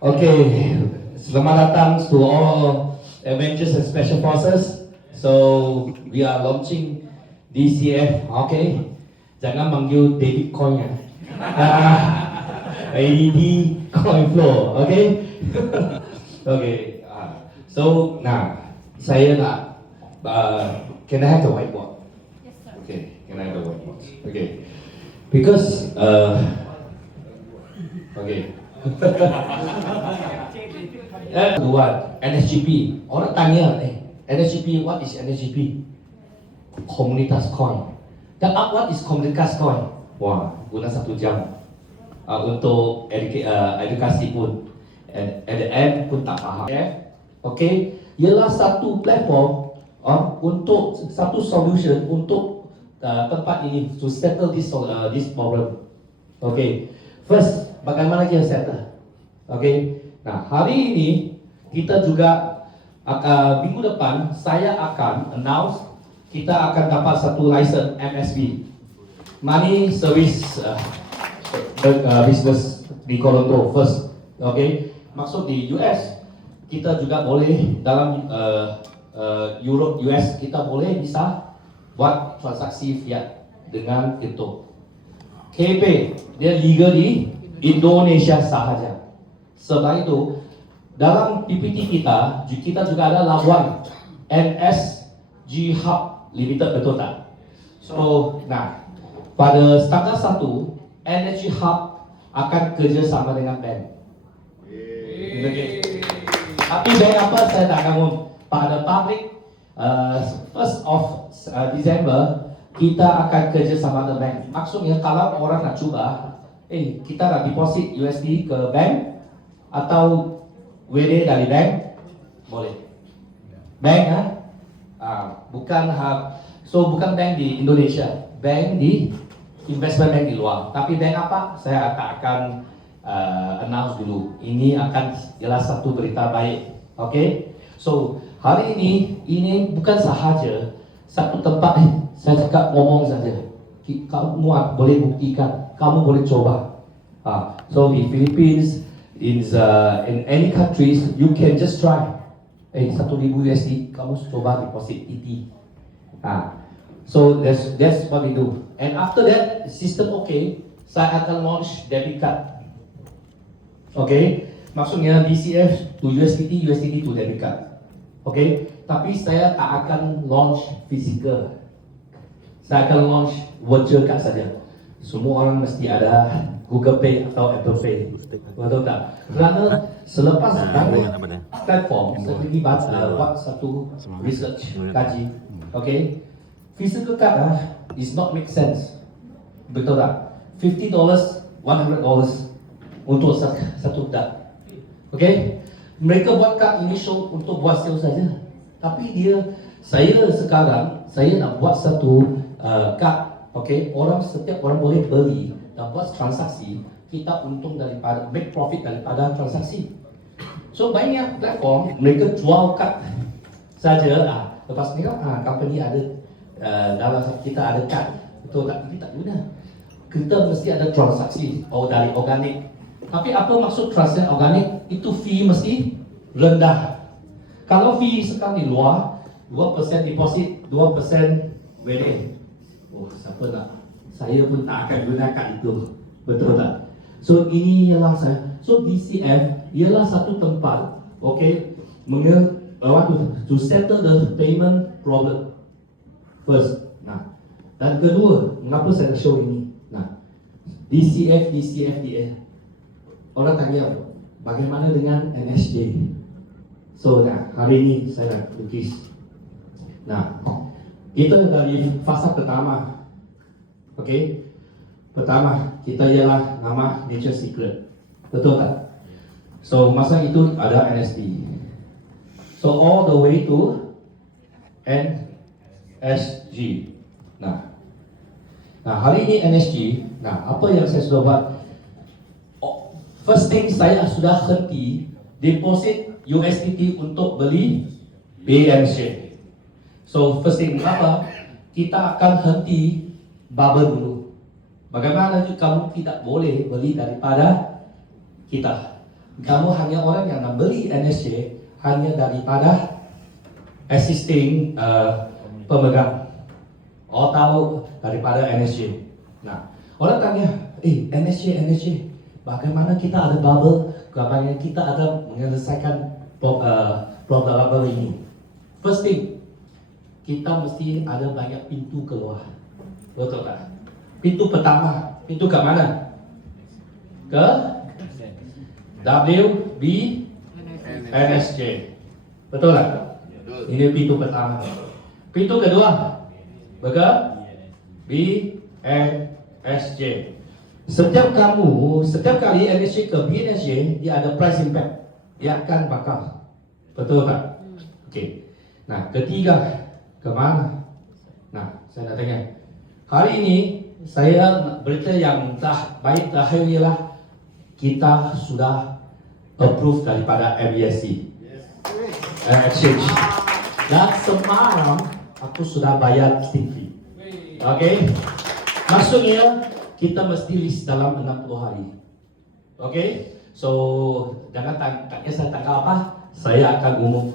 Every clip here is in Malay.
Okay, selamat datang to all Avengers and Special Forces. So we are launching DCF. Okay, jangan manggil David Coin ya. AED Coin Flow. Okay. Okay. So saya nak. Can I have the whiteboard? Yes, sir. Okay. Can I have the whiteboard? Okay. Because okay. Kedua, NSGP. Orang tanya, NSGP, what is NSGP? Komunitas Coin. Dan what is komunitas Coin? Wah, guna 1 jam untuk edukasi pun. At the end pun tak faham. Okay, ialah satu platform untuk satu solution untuk tempat ini to settle this problem. Okay, first bagaimana kita settle? Okay, nah hari ini kita juga minggu depan saya akan announce kita akan dapat satu license MSB, Money Service Business di Toronto first. Okay, maksud di US kita juga boleh dalam Europe, US kita boleh bisa buat transaksi fiat dengan kripto. KP dia legal di Indonesia sahaja. Sebab itu dalam PPT kita juga ada labuan NSG Hub Limited, betul tak? So, pada tanggal 1 NSG Hub akan kerjasama dengan bank. Okay. Tapi bank apa saya tak ngomong. Pada public 1st of December kita akan kerjasama dengan bank. Maksudnya kalau orang nak cuba, kita nak deposit USD ke bank atau WD dari bank, boleh. Bank bukan bukan bank di Indonesia, bank di investment bank di luar. Tapi bank apa? Saya akan announce dulu. Ini akan ialah satu berita baik. Okay? So hari ini bukan sahaja satu tempat saya cakap ngomong saja. Kamu boleh buktikan, kamu boleh coba. So di Philippines, in any countries, you can just try. 1,000 USD, kamu coba deposit TT. So that's what we do. And after that, system okay, saya akan launch debit card. Okay, maksudnya DCF to USDT, USDT to debit card. Okay, tapi saya tak akan launch physical. Saya akan launch virtual card saja. Semua orang mesti ada Google Pay atau Apple Pay. Betul tak? Kerana selepas download platform, saya pergi buat satu research, kaji. Okay, physical card is not make sense. Betul tak? $50, $100 untuk satu card. Okay, mereka buat card initial untuk buat sale saja. Tapi saya nak buat satu card. Okay, setiap orang boleh beli dan buat transaksi, kita untung daripada make profit daripada transaksi. So banyak platform mereka jual kad saja. Lepas ni company ada dalam kita ada kad, betul tak? Ini tak guna. Kita mesti ada transaksi dari organik. Tapi apa maksud transaksi organik? Itu fee mesti rendah. Kalau fee sekarang di luar 2% deposit, 2% WD. Siapa nak? Saya pun tak akan gunakan itu. Betul tak? So ini ialah saya. So DCF ialah satu tempat, okay, to settle the payment problem first. Dan kedua, mengapa saya show ini? DCF. Orang tanya, bagaimana dengan NSJ? So hari ini saya nak lukis. Kita dari fasa pertama. Okay, pertama kita ialah nama Nature Secret, betul tak? So masa itu ada NSD. So all the way to NSG. Hari ini NSG. Apa yang saya sudah buat? First thing, saya sudah henti deposit USDT untuk beli BMC. So first thing, mengapa? Kita akan henti bubble dulu. Bagaimana kamu tidak boleh beli daripada kita? kamu hanya orang yang membeli NSJ hanya daripada existing pemegang. Oh tahu daripada NSJ. Nah, orang tanya, NSJ, bagaimana kita ada bubble? Bagaimana kita ada menyelesaikan problem bubble ini? First thing, kita mesti ada banyak pintu keluar. Betul tak? Pintu pertama, pintu ke mana? Ke WB NSJ. Betul tak? Ini pintu pertama. Pintu kedua, ke BNSJ. Setiap kali NSJ ke BNSJ, dia ada price impact. Dia akan bakal. Betul tak? Okey. Nah, ketiga, ke mana? Nah, saya nak tanya. Hari ini, saya berita yang baik terakhir ialah kita sudah approve daripada MBSC Exchange. Dan semalam aku sudah bayar listing fee. Okay? Maksudnya kita mesti list dalam 60 hari. Okay? So jangan tanya saya tanggal apa, saya akan umum.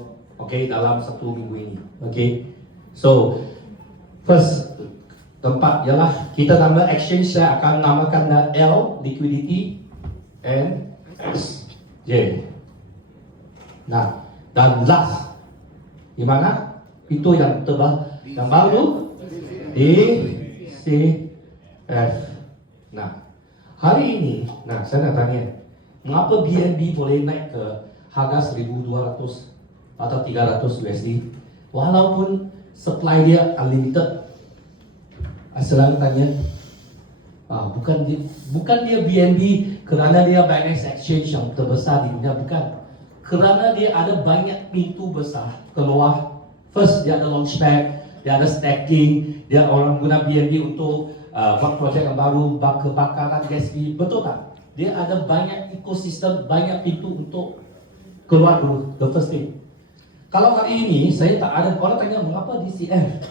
Okay? Dalam 1 minggu ini. Okay? So first tempat ialah kita nama exchange, saya akan namakan L liquidity and SJ. Nah, dan last di mana? Itu yang tebal, yang baru DCF. Nah, hari ini, saya nak tanya, mengapa BNB boleh naik ke harga 1.200 atau 300 USD walaupun supply dia unlimited? Selalu tanya, bukan dia BNB kerana dia bank exchange yang terbesar di dunia, bukan. Kerana dia ada banyak pintu besar keluar. First, dia ada launchpad, dia ada stacking, dia orang guna BNB untuk buat projek yang baru, kebakaran gas fee, betul tak? Dia ada banyak ekosistem, banyak pintu untuk keluar dulu, the first thing. Kalau hari ini, saya tak ada, orang tanya mengapa DCF?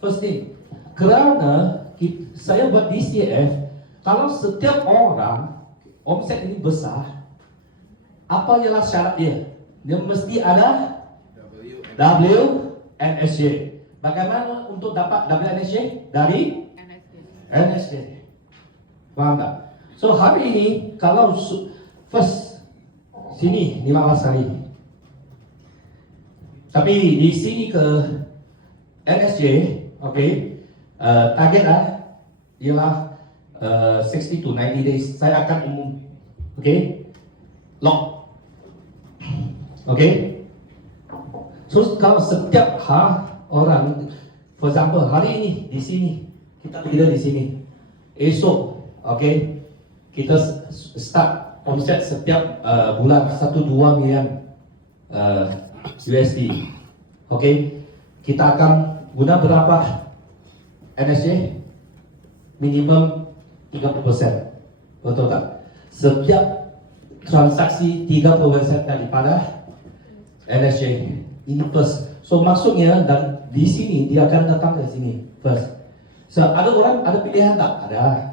First thing, kerana saya buat DCF, kalau setiap orang omset ini besar, apa ialah syarat dia? Dia mesti ada WNSJ. Bagaimana untuk dapat WNSJ? Dari NSJ. Faham tak? So hari ini kalau first sini 15 hari. Tapi di sini ke NSJ, okay, target ialah 60 to 90 days. Saya akan umum, okay, lock, okay. So kalau setiap orang, for example hari ini di sini kita tidur di sini, esok, okay, kita start omset setiap bulan 1-2 miliar USD, okay. Kita akan guna berapa NSJ? Minimum 30%, betul tak? Setiap transaksi 30% daripada NSJ ini first. So maksudnya dan di sini dia akan datang ke sini first. So ada orang ada pilihan tak? Ada.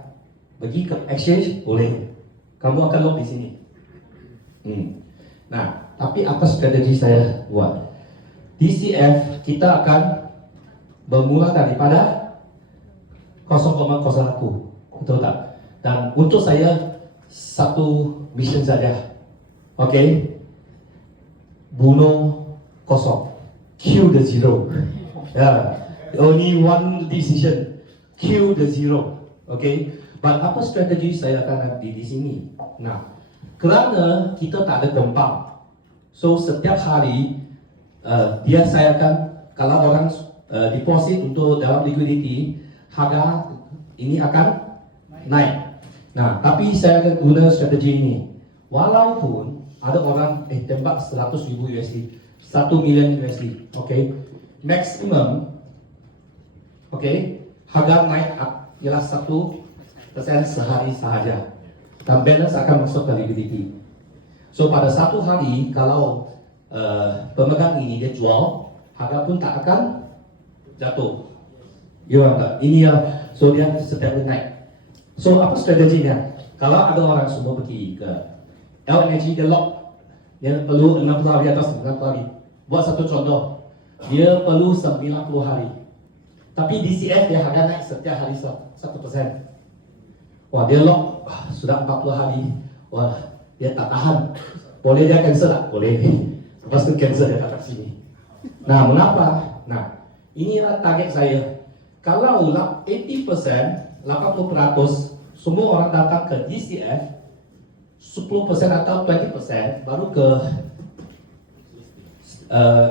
Bagi ke exchange boleh. Kamu akan lock di sini. Nah, tapi apa strategi saya buat? DCF kita akan bermula daripada 0,01, betul tak? Dan untuk saya satu mission saja, okay? Bunuh kosong, kill the zero. Only one decision, kill the zero, okay? But apa strategi saya akan di sini? Nah, kerana kita tak ada gempang, so setiap hari saya akan, kalau orang deposit untuk dalam liquidity, harga ini akan naik. Nah, tapi saya akan guna strategi ini. Walaupun ada orang tembak 100,000 USD, 1 million USD, okay, maksimum, okay, harga naik ialah 1% sehari sahaja. Dan balance akan masuk ke liquidity. So pada satu hari kalau pemegang ini dia jual, harga pun tak akan jatuh. Ini ya, so dia setiap hari naik. So apa strateginya? Kalau ada orang semua pergi ke LNG, dia lock Dia perlu 60 hari atau 90 hari. Buat satu contoh, dia perlu 90 hari. Tapi DCF dia harga naik setiap hari 1%. Wah, dia lock sudah 40 hari. Wah, dia tak tahan. Boleh dia cancel tak? Boleh. Lepas tu cancel dia datang sini. Nah, mengapa? Nah, inilah target saya. Kalau 80%, 80% semua orang datang ke DCF, 10% atau 20% baru ke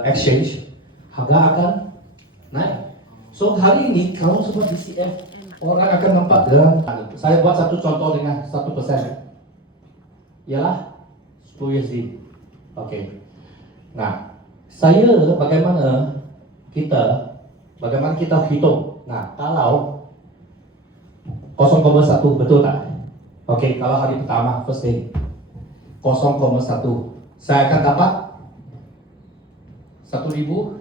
exchange, harga akan naik. So hari ini kalau semua DCF, orang akan nampak dengan, saya buat satu contoh dengan 1%, ialah 10 USD. Oke. Nah, saya bagaimana kita hitung. Nah, kalau 0,1 betul tak? Oke, kalau hari pertama first day 0,1, saya akan dapat 1000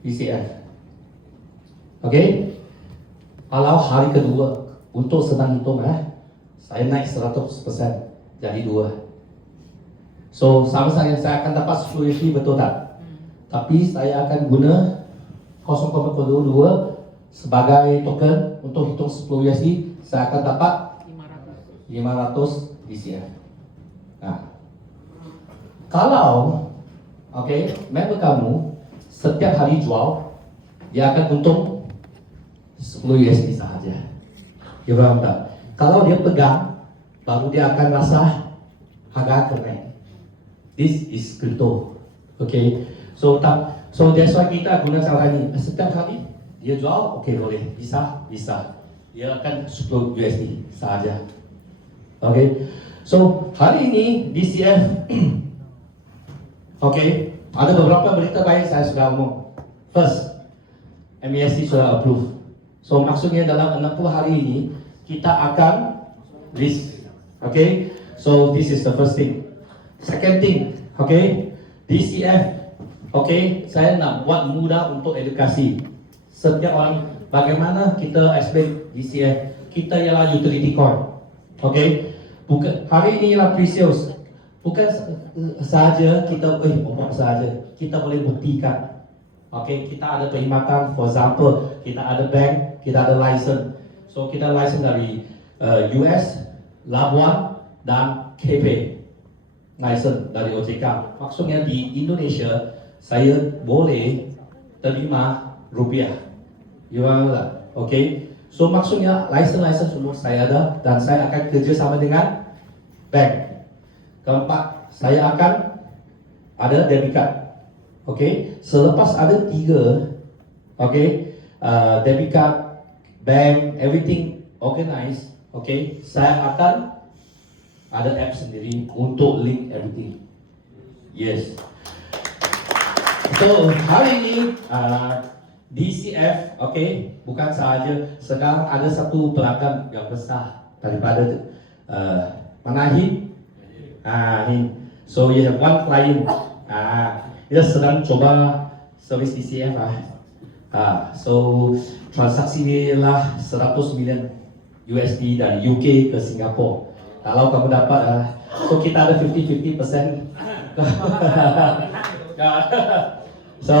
DCF. Oke? Kalau hari kedua untuk senang hitung saya naik 100% jadi 2. So sama saya akan dapat 10 USD betul tak? Tapi saya akan guna 0,22 sebagai token untuk hitung 10 USD, saya akan dapat 500 DCF. Nah, kalau member kamu setiap hari jual, dia akan untung 10 USD sahaja. You faham tak? Kalau dia pegang, baru dia akan rasa harga akan naik. This is crypto. So that's why kita guna cara ini. Setiap hari dia jual, boleh, bisa. Dia akan 10 USD sahaja. So hari ini DCF, ada beberapa berita baik saya sudah omong. First, MASD sudah approve. So maksudnya dalam 60 hari ini kita akan list. So this is the first thing. Second thing, DCF, saya nak buat mudah untuk edukasi setiap orang. Bagaimana kita explain DCF? Kita ialah utility coin. Bukan hari ini ialah precious. Bukan sahaja kita omong sahaja. Kita boleh buktikan. Kita ada perkhidmatan, for example, kita ada bank, kita ada license. So kita license dari US, Labuan dan KP. License dari OJK. Maksudnya di Indonesia saya boleh terima rupiah. You faham tak? So maksudnya license semua saya ada dan saya akan kerja sama dengan bank. Keempat, saya akan ada debit card. Selepas ada 3, debit card, bank, everything organized. Saya akan ada app sendiri untuk link everything. Yes. So hari ini DCF, bukan sahaja. Sekarang ada satu pelanggan yang besar daripada Manahin. So you have one client. Dia sedang coba servis DCF. So transaksi ni lah 100 million USD dari UK ke Singapura. Kalau kamu dapat, so kita ada 50-50%. So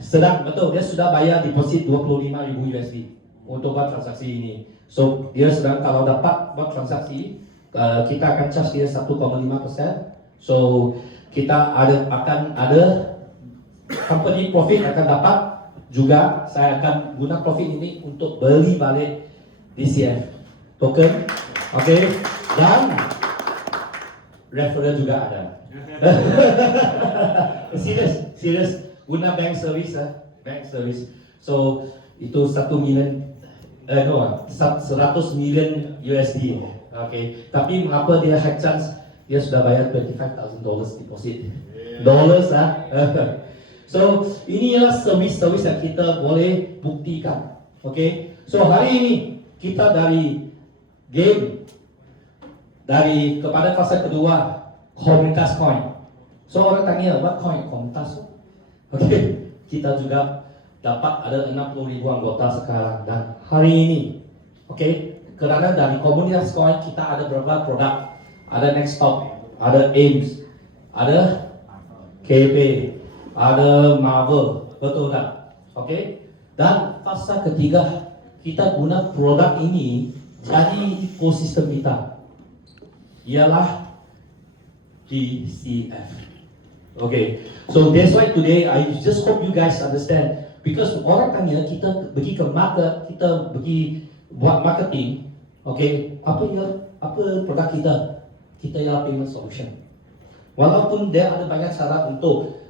sedang betul, dia sudah bayar deposit 25,000 USD untuk buat transaksi ini. So dia sedang kalau dapat buat transaksi, kita akan charge dia 1,5%. So kita akan ada company profit akan dapat juga. Saya akan guna profit ini untuk beli balik DCF token. Dan referral juga ada. Serius guna bank service. So itu 1 million 100 million USD. Tapi mengapa dia high chance? Dia sudah bayar $25,000 deposit. So ini adalah servis yang kita boleh buktikan. So hari ini kita dari game kepada fase kedua, komunitas coin. So orang tanya, what coin? Komunitas. Kita juga dapat ada 60,000 anggota sekarang dan hari ini. Kerana dari komunitas coin kita ada beberapa produk. Ada Next Stop, ada AIMS, ada KB, ada Marvel, betul tak? Okay? Dan fasa ketiga, kita guna produk ini jadi ekosistem kita, ialah DCF. Okay, so that's why today I just hope you guys understand. Because orang tanya kita pergi ke market, kita pergi buat marketing, okay, apa produk kita? Kita ialah payment solution. Walaupun dia ada banyak syarat untuk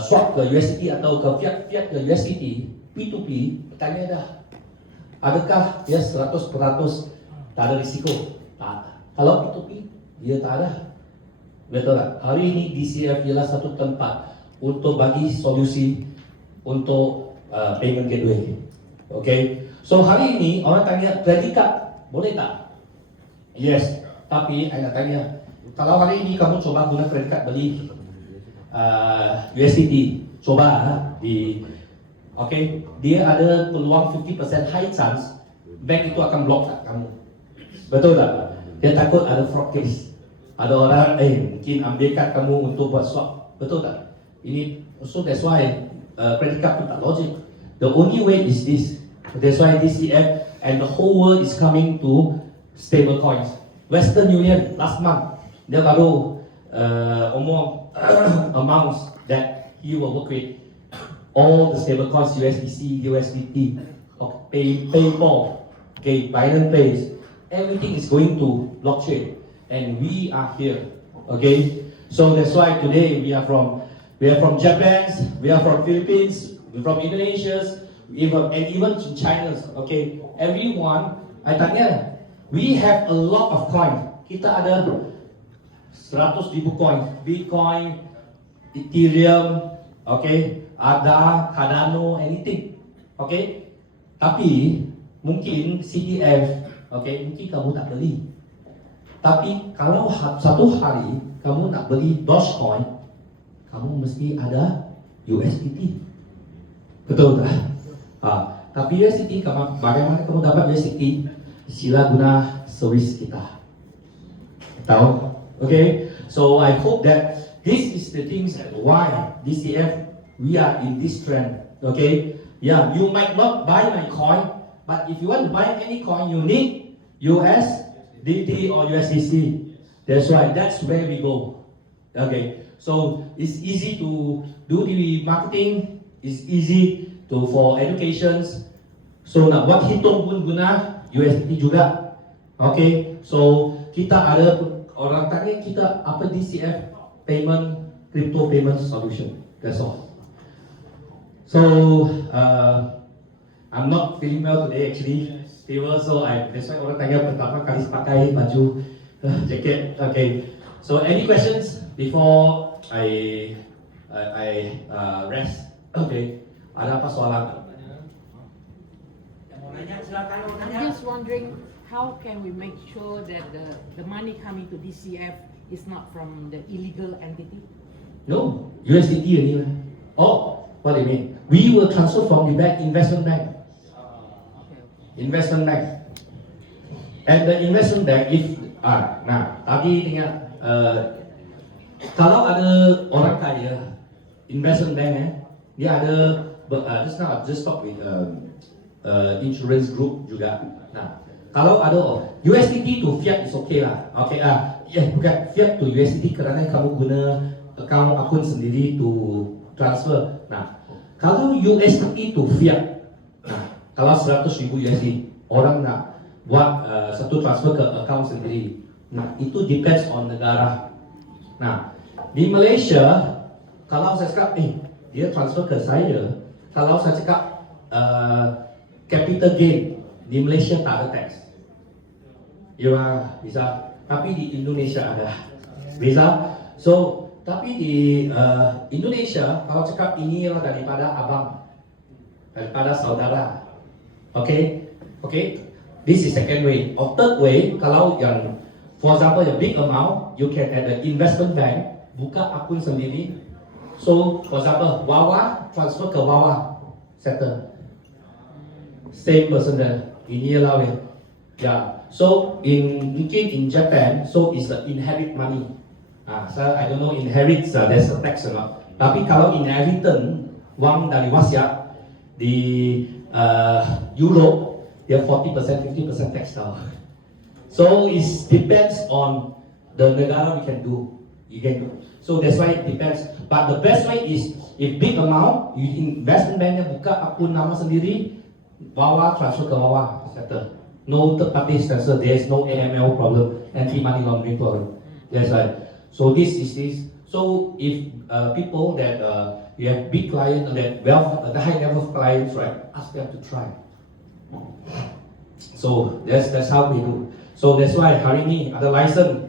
swap ke USDT atau ke fiat ke USDT, P2P, tanya dah, adakah dia 100% tak ada risiko? Tak. Kalau P2P, dia tak ada. Betul tak? Hari ini DCF ialah satu tempat untuk bagi solusi untuk payment gateway. Okay? So hari ini orang tanya credit card boleh tak? Yes. Tapi saya nak tanya, kalau hari ini kamu coba guna credit card beli USDT, coba okay, dia ada peluang 50% high chance bank itu akan block tak kamu. Betul tak? Dia takut ada fraud case. Ada orang mungkin ambilkan kamu untuk buat swap. Betul tak? Ini so that's why credit card pun tak logic. The only way is this. That's why DCF and the whole world is coming to stable coins. Western Union last month dia baru omong amounts that he will work with all the stable coins, USDC, USDT, PayPal, okay, Binance Pay, everything is going to blockchain, and we are here, okay. So that's why today we are from Japan, we are from Philippines, we are from Indonesia, and even China, okay. Everyone, I tanya, we have a lot of coins. Kita ada 100,000 coins, Bitcoin, Ethereum, okay, ada Cardano, anything, okay. Tapi mungkin CTF, okay, mungkin kamu tak beli. Tapi kalau satu hari kamu nak beli Dogecoin, kamu mesti ada USDT, betul tak? Tapi USDT, bagaimana kamu dapat USDT? Sila guna servis kita. Tahu? Okay. So I hope that this is the things why DCF we are in this trend. Okay. Yeah, you might not buy my coin, but if you want to buy any coin, you need USDT or USDC. That's where we go. Okay. So it's easy to do the marketing. It's easy for educations. So nak buat hitung pun guna USDT juga. Okay. So kita ada orang tanya kita apa DCF, payment, crypto payment solution. That's all. So I'm not feeling well today actually, fever. So that's why orang tanya pertama kali pakai baju jacket. Okay. So any questions before I rest? Okay. Ada apa soalan? I'm just wondering, how can we make sure that the money coming to DCF is not from the illegal entity? No, USDT anyway. Oh, what do you mean? We will transfer from the bank, investment bank. Investment bank. And the investment bank, if tadi dengar, kalau ada orang kaya, investment bank dia ada, just now I just talk with insurance group juga. Nah, kalau ada USDT to fiat is okay lah. Okay, bukan fiat to USDT kerana kamu guna akun sendiri to transfer. Nah, kalau USDT to fiat, nah, kalau 100,000 USD orang nak buat satu transfer ke account sendiri. Nah, itu depends on negara. Nah, di Malaysia, kalau saya cakap, dia transfer ke saya, kalau saya cakap capital gain di Malaysia tak ada tax. Ya bisa, tapi di Indonesia ada. Bisa. So, tapi di Indonesia kalau cakap ini adalah daripada abang, daripada saudara. Okay, okay. This is second way. Or third way, kalau yang, for example, yang big amount, you can at the investment bank buka akun sendiri. So, for example, Wawa transfer ke Wawa, settle. Same person there. Ini lah yeah. So mungkin in Japan, so it's the inherit money. So I don't know inherit there's a tax or not. Tapi kalau inheritance wang dari wasiat di Europe dia 40% 50% tax now. So it depends on the negara we can do. You can do. So that's why it depends. But the best way is if big amount, you investment banknya buka akun nama sendiri, bawa transfer ke bawah, settle. No third party transfer. There is no AML problem, anti money laundering problem. That's right. So this is this. So if people that you have big client that the high level clients, right, ask them to try. So that's how we do. So that's why hari ini ada license,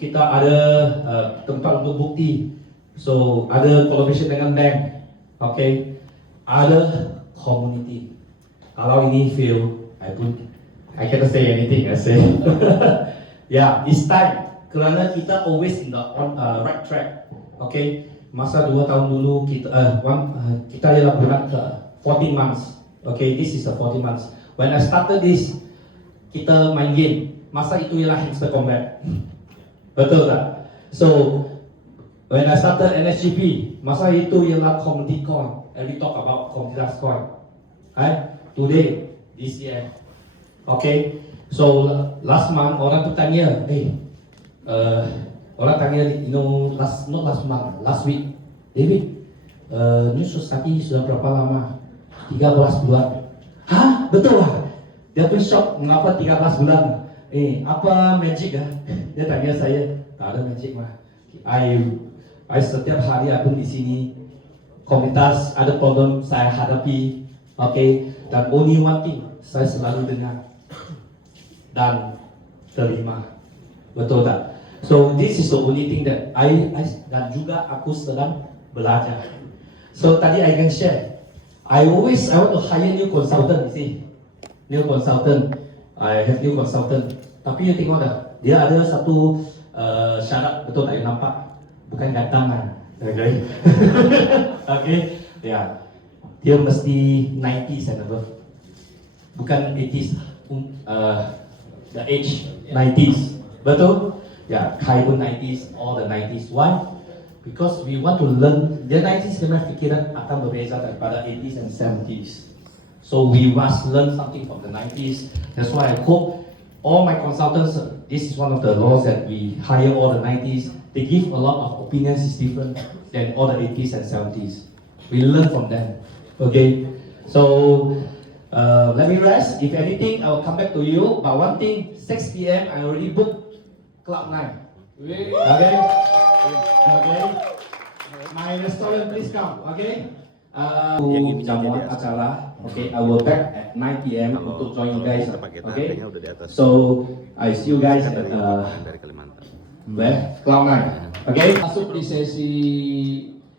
kita ada tempat untuk bukti. So ada collaboration dengan bank, okay, ada community. Kalau ini fail, I cannot say anything. I say, yeah, it's time. Kerana kita always in the right track, okay. Masa 2 tahun dulu kita ialah bulan ke 14 months, okay. This is the 14 months. When I started this, kita main game. Masa itu ialah hamster combat, betul tak? So when I started NSGP, masa itu ialah community coin, and we talk about community coin. Right? Today, this year, okay. So last month orang tu tanya, orang tanya, not last month, last week, David, New Society sudah berapa lama? 13 bulan. Hah? Betul lah. Dia pun shock, mengapa 13 bulan? Apa magic ah? Dia tanya saya, tak ada magic mah. I setiap hari aku di sini, komunitas ada problem saya hadapi, okay. Dan only one thing, saya selalu dengar dan terima, betul tak? So this is the only thing that I dan juga aku sedang belajar. So tadi I can share. I want to hire new consultant, you see. New consultant, I have new consultant. Tapi you tengok dah, dia ada satu syarat, betul tak? You nampak? Bukan gantang kan? Okay. Okay. Ya. Dia mesti 90s and above. Bukan 80s. The age 90s. Betul? Ya, Kai pun 90s, all the 90s. Why? Because we want to learn. Dia 90s memang fikiran akan berbeza daripada 80s and 70s. So we must learn something from the 90s. That's why I hope all my consultants, this is one of the laws that we hire all the 90s. They give a lot of opinions is different than all the 80s and 70s. We learn from them. Okay? So let me rest. If anything, I will come back to you. But one thing, 6 p.m. I already booked Club 9. Okay? Okay? My restaurant, please come. Okay? Jamuan acara. Okay, I will back at 9 p.m. untuk join you guys. Okay? So I see you guys at Club 9. Okay? Masuk di sesi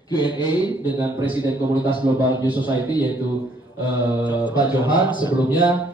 Q&A dengan Presiden Komunitas Global New Society yaitu Pak Johan. Sebelumnya